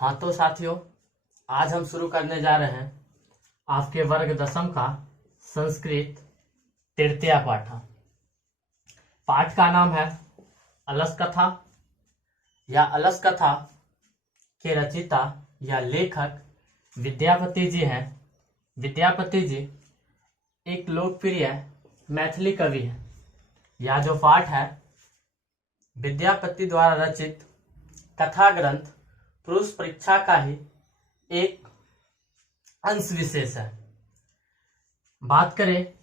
हाँ तो साथियों, आज हम शुरू करने जा रहे हैं आपके वर्ग दशम का संस्कृत तृतीया पाठ। पाठ का नाम है अलस कथा या अलस कथा के रचयिता या लेखक विद्यापति जी हैं। विद्यापति जी एक लोकप्रिय मैथिली कवि हैं। यह जो पाठ है विद्यापति द्वारा रचित कथा ग्रंथ पुरुष परीक्षा का ही एक अंश विशेष है। बात करें,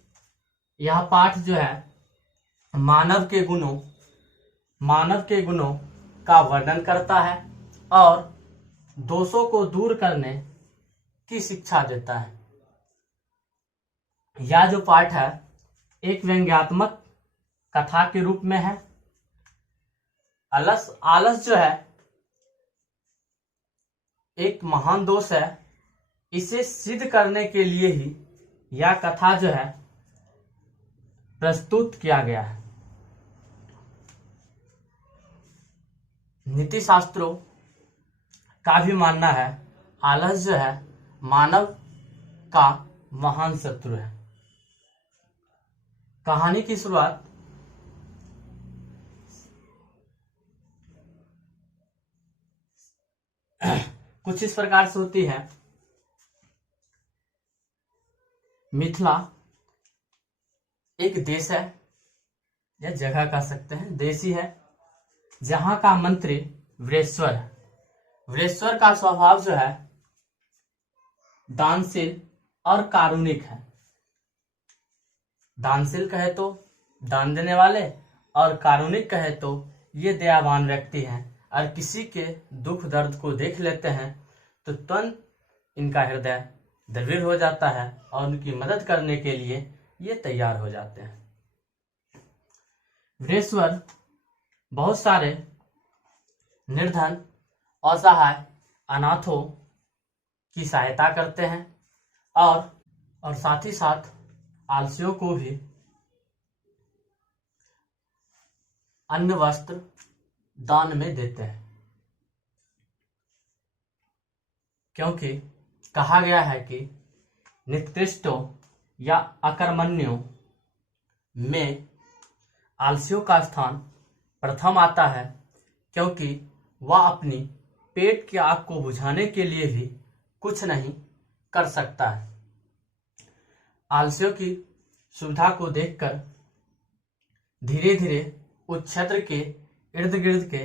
यह पाठ जो है मानव के गुणों का वर्णन करता है और दोषों को दूर करने की शिक्षा देता है। यह जो पाठ है एक व्यंग्यात्मक कथा के रूप में है। आलस जो है एक महान दोष है। इसे सिद्ध करने के लिए ही यह कथा जो है प्रस्तुत किया गया है। नीति शास्त्रों का भी मानना है आलस जो है मानव का महान शत्रु है। कहानी की शुरुआत कुछ इस प्रकार से होती है। मिथिला एक देश है या जगह कह सकते हैं, देश ही है, जहां का मंत्री वृषेश्वर है। वृषेश्वर का स्वभाव जो है दानशील और कारुणिक है। दानशील कहे तो दान देने वाले और कारुणिक कहे तो ये दयावान व्यक्ति हैं और किसी के दुख दर्द को देख लेते हैं तो तुरंत इनका हृदय द्रविड़ हो जाता है और उनकी मदद करने के लिए ये तैयार हो जाते हैं। वृषेश्वर बहुत सारे निर्धन असहाय अनाथों की सहायता करते हैं और साथ ही साथ आलसियों को भी अन्न वस्त्र दान में देते हैं, क्योंकि कहा गया है कि निकृष्टों या अकर्मण्यों में आलसियों का स्थान प्रथम आता है, क्योंकि वह अपनी पेट की आग को बुझाने के लिए भी कुछ नहीं कर सकता है। आलसियों की सुविधा को देखकर धीरे धीरे उस क्षेत्र के इर्द गिर्द के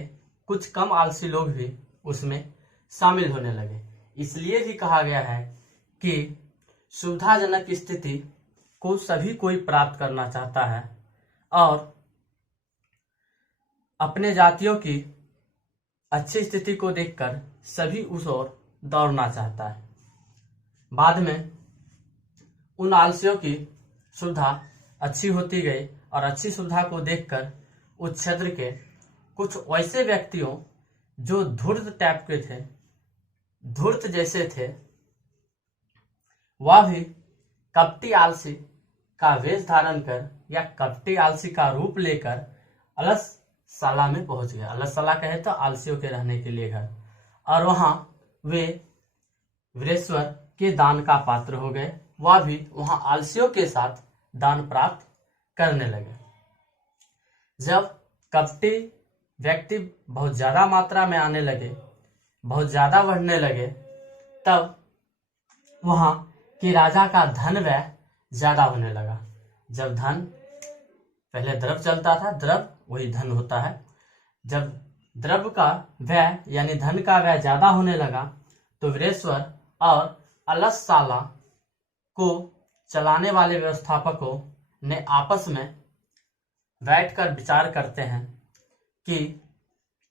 कुछ कम आलसी लोग भी उसमें शामिल होने लगे। इसलिए भी कहा गया है कि सुविधाजनक स्थिति को सभी कोई प्राप्त करना चाहता है और अपने जातियों की अच्छी स्थिति को देखकर सभी उस ओर दौड़ना चाहता है। बाद में उन आलसियों की सुविधा अच्छी होती गई और अच्छी सुविधा को देखकर उस क्षेत्र के कुछ वैसे व्यक्तियों जो धूर्त टाइप के थे, धूर्त जैसे थे, वह भी कपटी आलसी का वेश धारण कर या कपटी आलसी का रूप लेकर अलसशाला में पहुंच गए। अलसशाला कहे तो आलसियों के रहने के लिए घर, और वहां वे वृषेश्वर के दान का पात्र हो गए। वह भी वहां आलसियों के साथ दान प्राप्त करने लगे। जब कपटी व्यक्ति बहुत ज्यादा मात्रा में आने लगे, बहुत ज्यादा बढ़ने लगे, तब वहां के राजा का धन व्यय ज्यादा होने लगा। जब धन, पहले द्रव्य चलता था, द्रव्य वही धन होता है, जब द्रव्य का व्यय यानी धन का व्यय ज्यादा होने लगा तो वृषेश्वर और अलसशाला को चलाने वाले व्यवस्थापकों ने आपस में बैठकर विचार करते हैं कि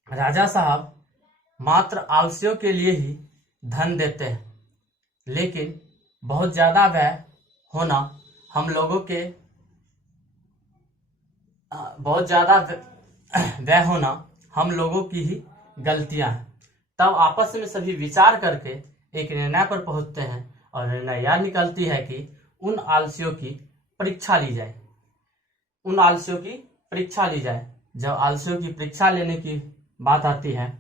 राजा साहब मात्र आलसियों के लिए ही धन देते हैं, लेकिन बहुत ज्यादा व्यय होना हम लोगों के की ही गलतियां हैं। तब आपस में सभी विचार करके एक निर्णय पर पहुंचते हैं और निर्णय यह निकलती है कि उन आलसियों की परीक्षा ली जाए। जब आलसियों की परीक्षा लेने की बात आती है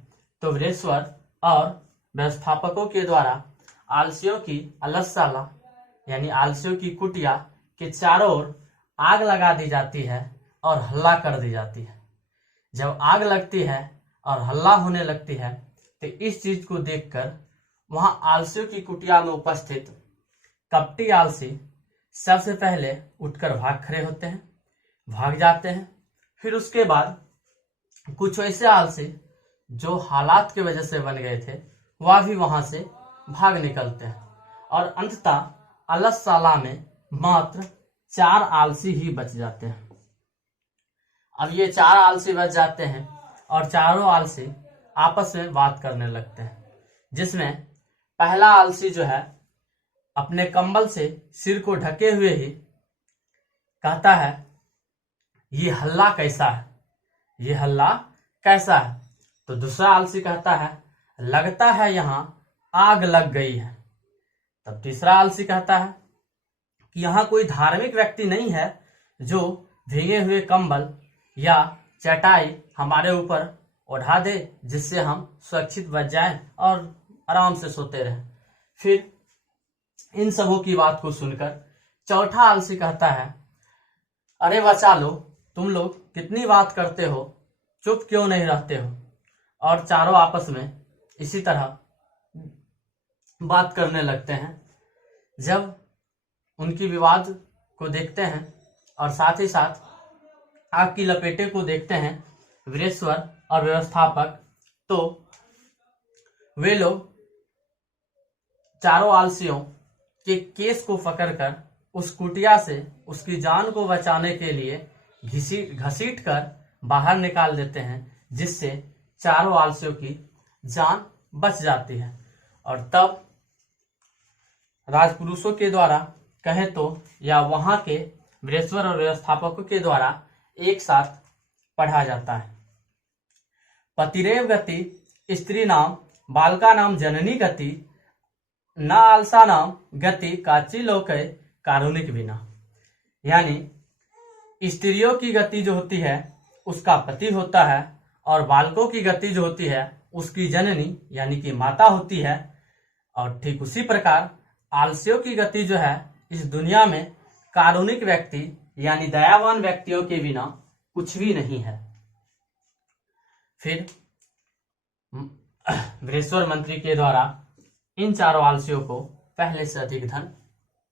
तो वृषेश्वर और व्यवस्थापकों के द्वारा आलसियों की अलसशाला यानी आलसियों की कुटिया के चारों ओर आग लगा दी जाती है और हल्ला कर दी जाती है। जब आग लगती है और हल्ला होने लगती है तो इस चीज को देखकर वहां आलसियों की कुटिया में उपस्थित कपटी आलसी सबसे पहले उठकर भाग खड़े होते हैं, भाग जाते हैं। फिर उसके बाद कुछ ऐसे आलसी जो हालात की वजह से बन गए थे वह भी वहां से भाग निकलते हैं और अंततः अलसशाला में मात्र 4 आलसी ही बच जाते हैं। अब ये 4 आलसी बच जाते हैं और चारों आलसी आपस में बात करने लगते हैं, जिसमें पहला आलसी जो है अपने कंबल से सिर को ढके हुए ही कहता है, ये हल्ला कैसा है, ये हल्ला कैसा है। तो दूसरा आलसी कहता है, लगता है यहाँ आग लग गई है। तब तीसरा आलसी कहता है कि यहाँ कोई धार्मिक व्यक्ति नहीं है जो भीगे हुए कंबल या चटाई हमारे ऊपर ओढ़ा दे जिससे हम सुरक्षित बच जाएं और आराम से सोते रहें। फिर इन सबों की बात को सुनकर चौथा आलसी कहता है, अरे बचा लो, तुम लोग कितनी बात करते हो, चुप क्यों नहीं रहते हो। और चारों आपस में इसी तरह बात करने लगते हैं। जब उनकी विवाद को देखते हैं और साथ ही साथ आग की लपेटे को देखते हैं वीरेश्वर और व्यवस्थापक, तो वे लोग चारों आलसियों के केस को पकड़कर उस कुटिया से उसकी जान को बचाने के लिए घसीट कर बाहर निकाल देते हैं, जिससे चारों आलसियों की जान बच जाती है। और तब राजपुरुषों के द्वारा कहे तो या वहां के वीरेश्वर और व्यवस्थापकों के द्वारा एक साथ पढ़ा जाता है, पतिरेव गति स्त्री नाम बालका नाम जननी गति न आलसा नाम गति काची लोके कारुणिक बिना। यानी स्त्रियों की गति जो होती है उसका पति होता है और बालकों की गति जो होती है उसकी जननी यानी कि माता होती है। और ठीक उसी प्रकार आलसियों की गति जो है इस दुनिया में कारुणिक व्यक्ति यानी दयावान व्यक्तियों के बिना कुछ भी नहीं है। फिर वीरेश्वर मंत्री के द्वारा इन चारों आलसियों को पहले से अधिक धन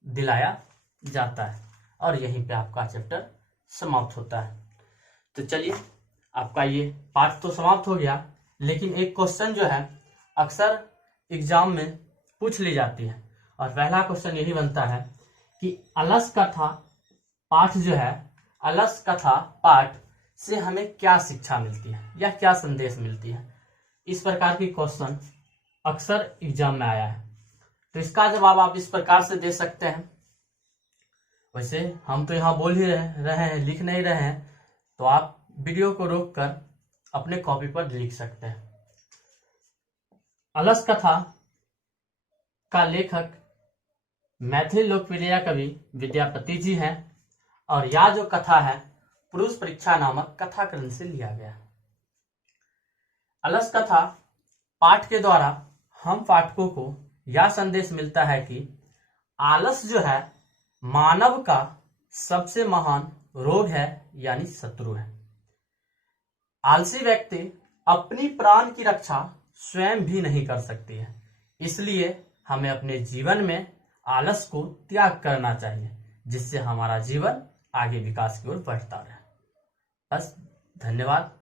दिलाया जाता है और यहीं पे आपका चैप्टर समाप्त होता है। तो चलिए, आपका ये पाठ तो समाप्त हो गया, लेकिन एक क्वेश्चन जो है अक्सर एग्जाम में पूछ ली जाती है और पहला क्वेश्चन यही बनता है कि अलस कथा पाठ जो है, अलस कथा पाठ से हमें क्या शिक्षा मिलती है या क्या संदेश मिलती है। इस प्रकार की क्वेश्चन अक्सर एग्जाम में आया है, तो इसका जवाब आप इस प्रकार से दे सकते हैं। वैसे हम तो यहाँ बोल ही रहे हैं, लिख नहीं रहे हैं, तो आप वीडियो को रोककर अपने कॉपी पर लिख सकते हैं। अलस कथा का लेखक मैथिली लोकप्रिय कवि विद्यापति जी हैं और यह जो कथा है पुरुष परीक्षा नामक कथा ग्रंथ से लिया गया। अलस कथा पाठ के द्वारा हम पाठकों को यह संदेश मिलता है कि आलस जो है मानव का सबसे महान रोग है यानी शत्रु है। आलसी व्यक्ति अपनी प्राण की रक्षा स्वयं भी नहीं कर सकती है, इसलिए हमें अपने जीवन में आलस को त्याग करना चाहिए, जिससे हमारा जीवन आगे विकास की ओर बढ़ता रहे। बस, धन्यवाद।